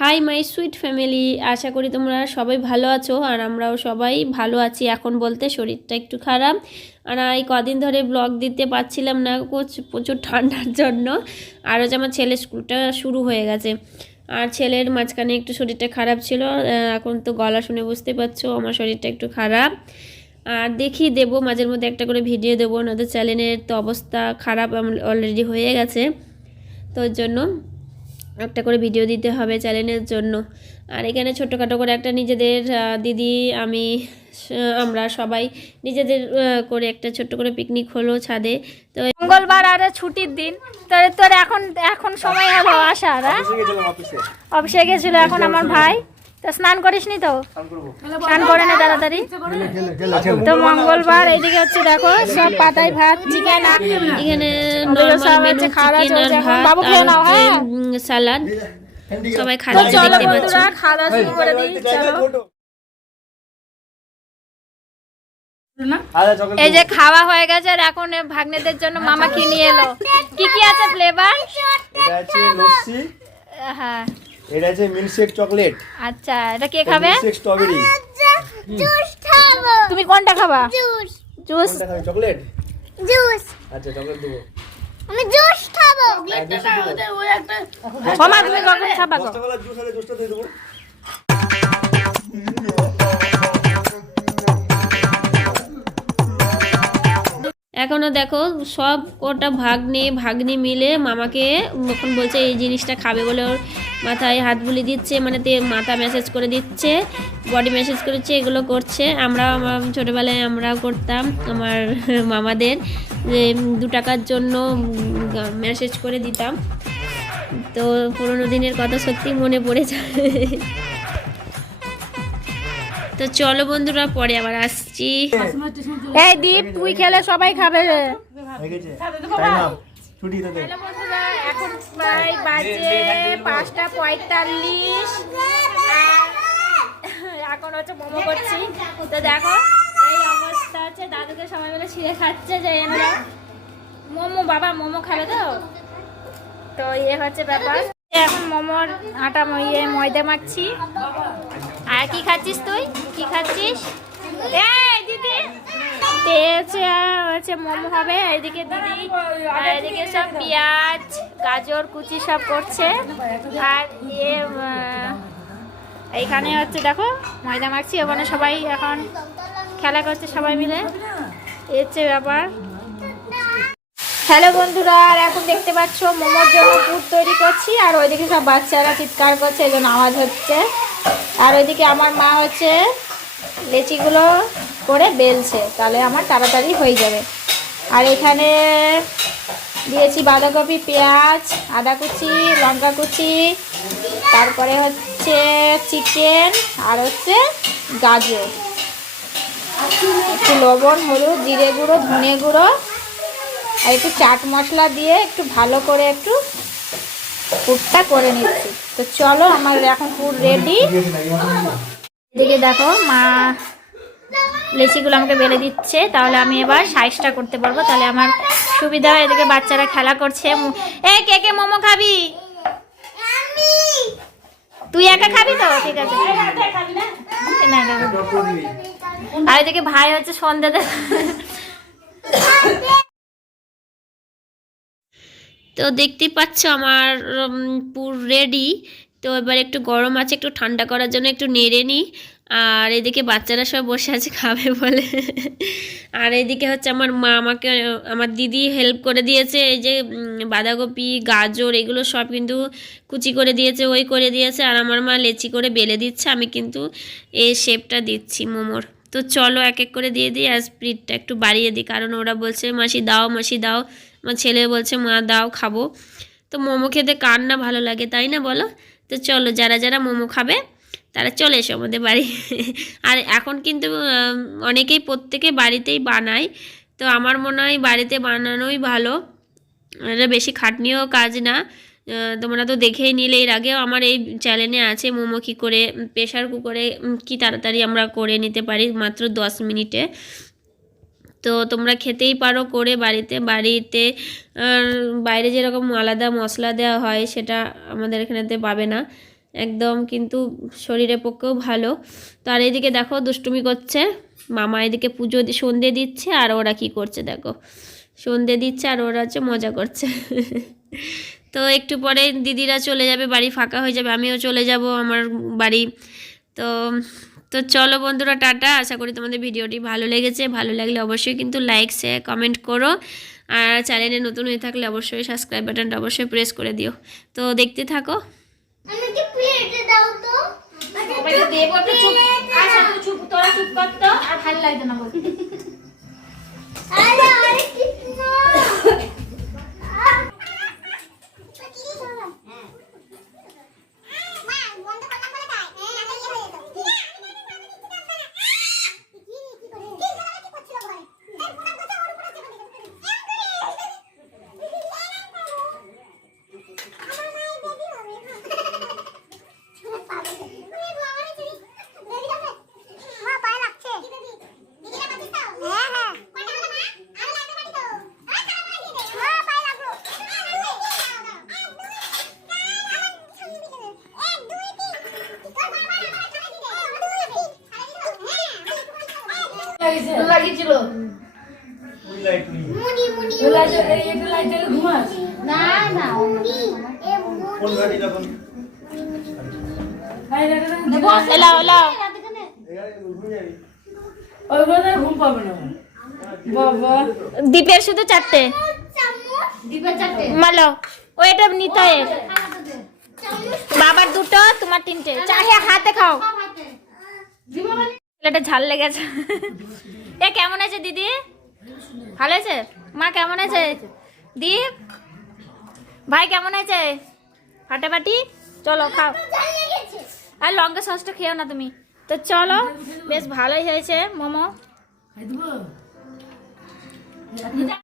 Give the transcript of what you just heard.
High my sweet family আশা করি তোমরা সবাই ভালো আছো আর আমরাও সবাই ভালো আছি। এখন বলতে শরীরটা একটু খারাপ। আর এই কদিন ধরে ব্লগ দিতে পারছিলাম না প্রচুর ঠান্ডার জন্য। আর হচ্ছে আমার ছেলের স্কুলটা শুরু হয়ে গেছে। আর ছেলের মাঝখানে একটু শরীরটা খারাপ ছিল। এখন তো গলা শুনে বুঝতে পারছ, আমার শরীরটা একটু খারাপ। আর দেখি দেবো মাঝের মধ্যে একটা করে ভিডিও দেবো। ওনাদের চ্যানেলের তো অবস্থা খারাপ অলরেডি হয়ে গেছে। তো ওর জন্য। একটা করে ভিডিও দিতে হবে চ্যানেলের জন্য। আর এখানে ছোটোখাটো করে একটা নিজেদের দিদি আমি আমরা সবাই নিজেদের করে একটা ছোট্ট করে পিকনিক হলো ছাদে। তো মঙ্গলবার আর ছুটির দিন তোর তোর এখন এখন সময় হলো আসার হ্যাঁ? অফিসে গেছিল এখন আমার ভাই। তো স্নান করিসনি তো? স্নান করে নে তাড়াতাড়ি। তো মঙ্গলবার এইদিকে হচ্ছে দেখো সব পাতায় ভাত চিকেন এখানে বাবু খেয়ে নাও, হচ্ছে হ্যাঁ? স্যালাড সবাই খাচ্ছে দেখতে পাচ্ছ। খাওয়া দাওয়া শুরু করে দিই চলো। এই যে খাওয়া হয়ে গেছে আর এখন ভাগ্নেদের জন্য মামা কি নিয়ে এলো? কি কি আছে ফ্লেভার এটা আছে লস্যি। হ্যাঁ। এটা আছে মিল্কশেক চকলেট। আচ্ছা এটা কে খাবে? মিল্কশেক স্ট্রবেরি জুস খাব। তুমি কোনটা খাবা? জুস। কোনটা খাবে চকলেট? জুস। আচ্ছা চকলেট দেবো। আমি জুস খাব মামা তুমি কখন খাবা এখনও দেখো সব কটা ভাগ্নে, ভাগ্নি মিলে মামাকে এখন বলছে এই জিনিসটা খাবে বলে ওর মাথায় হাত বুলি দিচ্ছে মানে তে মাথা ম্যাসেজ করে দিচ্ছে বডি ম্যাসেজ করছে, এগুলো করছে। আমরা আমার ছোটোবেলায় আমরাও করতাম, আমার মামাদের, যে দু টাকার জন্য ম্যাসেজ করে দিতাম। তো পুরোনো দিনের কথা সত্যি মনে পড়ে যায়। তো চলো বন্ধুরা পরে আবার আসছি। এই দীপ তুই খেলে সবাই খাবে। এখন প্রায় বাজে পাঁচটা পঁয়তাল্লিশ। এখন হচ্ছে মোমো করছি। তো দেখো এই অবস্থা হচ্ছে দাদুকে সবাই মিলে ছিঁড়ে খাচ্ছে যে এনরা। মোমো বাবা মোমো খাবে তো? তো ইয়ে হচ্ছে ব্যাপার। এখন মোমোর আটা ইয়ে ময়দা মাখছি। আর কি খাচ্ছিস তুই? কি খাচ্ছিস? দিদি! হচ্ছে হচ্ছে মোমো হবে। এদিকে দিদি, আর এদিকে সব পেঁয়াজ, গাজর, কুচি সব করছে। আর ইয়ে এইখানে হচ্ছে দেখো, ময়দা মাখছি, ওখানে সবাই এখন খেলা করছে সবাই মিলে। এই হচ্ছে ব্যাপার। হ্যালো বন্ধুরা, আর এখন দেখতে পাচ্ছ, মোমোর জন্য পুর তৈরি করছি, আর ওইদিকে সব বাচ্চারা চিৎকার করছে, এই জন্য আওয়াজ হচ্ছে। আর ওইদিকে আমার মা হচ্ছে লেচিগুলো করে বেলছে, তাহলে আমার তাড়াতাড়ি হয়ে যাবে। আর এখানে দিয়েছি বাঁধাকপি, পেঁয়াজ, আদা কুচি, লঙ্কা কুচি, তারপরে হচ্ছে চিকেন আর হচ্ছে গাজর। একটু লবণ, হলুদ, জিরে গুঁড়ো, ধনে গুঁড়ো, আর একটু চাট মশলা দিয়ে একটু ভালো করে একটু পুরটা করে নিচ্ছি। তো চলো, আমার এখন পুর রেডি এদিকে দেখো, মা লেচিগুলো আমাকে বেলে দিচ্ছে। তাহলে আমি এবার সাইজটা করতে পারব। তাহলে আমার সুবিধা হয় এদিকে বাচ্চারা খেলা করছে। এ, কে কে, মোমো খাবি? তুই একা খাবি তো? ঠিক আছে। আর এদিকে ভাই হচ্ছে সন্ধ্যা তো দেখতেই পাচ্ছ আমার পুর রেডি তো এবার একটু গরম আছে, একটু ঠান্ডা করার জন্য একটু নেড়ে নিই। আর এদিকে বাচ্চারা সব বসে আছে, খাবে বলে। আর এদিকে হচ্ছে আমার মা আমাকে, আমার দিদি হেল্প করে দিয়েছে। এই যে বাঁধাকপি, গাজর এগুলো সব কিন্তু কুচি করে দিয়েছে, ওই করে দিয়েছে। আর আমার মা লেচি করে বেলে দিচ্ছে। আমি কিন্তু এই শেপটা দিচ্ছি মোমোর। তো চলো এক এক করে দিয়ে দিই আর স্পিডটা একটু বাড়িয়ে দিই। কারণ ওরা বলছে, মাসি দাও মাসি দাও। আমার ছেলে বলছে, মা, দাও, খাব। তো মোমো খেতে কার না ভালো লাগে, তাই না বলো? তো চলো, যারা যারা মোমো খাবে, তারা চলে এসো আমাদের বাড়ি। আর এখন কিন্তু অনেকেই প্রত্যেকে বাড়িতেই বানায়। তো আমার মনে হয় বাড়িতে বানানোই ভালো। এটা বেশি খাটনিও কাজ না। তোমরা তো দেখেই নিলে। এর আগেও আমার এই চ্যানেলে আছে মোমো কী করে প্রেশার কুকারে কি তাড়াতাড়ি আমরা করে নিতে পারি মাত্র দশ মিনিটে। তো তোমরা খেতেই পারো করে বাড়িতে। বাড়িতে বাইরে যেরকম আলাদা মশলা দেওয়া হয়, সেটা আমাদের এখানেতে পাবে না। একদম কিন্তু শরীরের পক্ষেও ভালো। তো আর এদিকে দেখো দুষ্টুমি করছে। মামা এদিকে পুজো সন্ধে দিচ্ছে, আর ওরা কি করছে দেখো। সন্ধে দিচ্ছে, আর ওরা হচ্ছে মজা করছে। তো একটু পরে দিদিরা চলে যাবে, বাড়ি ফাঁকা হয়ে যাবে, আমিও চলে যাব আমার বাড়ি। তো তো চলো বন্ধুরা টাটা। আশা করি তোমাদের ভিডিওটি ভালো লেগেছে। ভালো লাগলে অবশ্যই কিন্তু লাইক শেয়ার কমেন্ট করো। আর চ্যানেলে নতুন হয়ে থাকলে অবশ্যই সাবস্ক্রাইব বাটনটা অবশ্যই প্রেস করে দিও। তো দেখতে থাকো। আমাকে প্লেটে দাও তো। সবাইকে দেবো একটু চুপ। তুই চুপ তোরা চুপ কর তো। আর ভালো লাগছে না বলতে আরে আরে কৃষ্ণ মা বন্ধ করলাম বলে তাই হ্যাঁ না ইয়ে হয়ে যেত কি করে কি করছিল ঘরে এই ফোন করছে ওর উপরে চেপে দিয়েছে আমার মায়ের বেবি হবে শুনে পাবে ওরে বাবা রে চুরি বেবি আছে মা পায়ে লাগছে দিদি দিদি না পাচ্ছিস তো হ্যাঁ হ্যাঁ কটা হলো মা আরও লাগবে বাড়ি তো আরে তারা পায়ে দিয়ে দে মা পায়ে লাগল এক দুই তিন তোর বাবা আমার ছাড়া দিদে দুই তিন হ্যাঁ লাগিয়েছিল ফুল লাইট নিয়ে মুনি মুনি একটু লাইট জ্বালে ঘুমাস না না মুনি এ মুনি কোন গাড়ি যখন এলাও এলাও এখানে ঘুরে যাবি ওইখানে ঘুম পাবে না বাবা। দীপের শুধু চারটে। চামচ মালো ও এটা নিতে বাবার দুটো তোমার তিনটে। চাহে হাতে খাও। ছেলেটা ঝাল লেগেছে। এ, কেমন আছে দিদি? ভালো আছে? মা কেমন আছে? দীপ? ভাই কেমন আছে? ফাটাফাটি চলো, খাও। আর লঙ্কা সসটা খেও না তুমি। তো চলো, বেশ ভালোই হয়েছে, মোমো।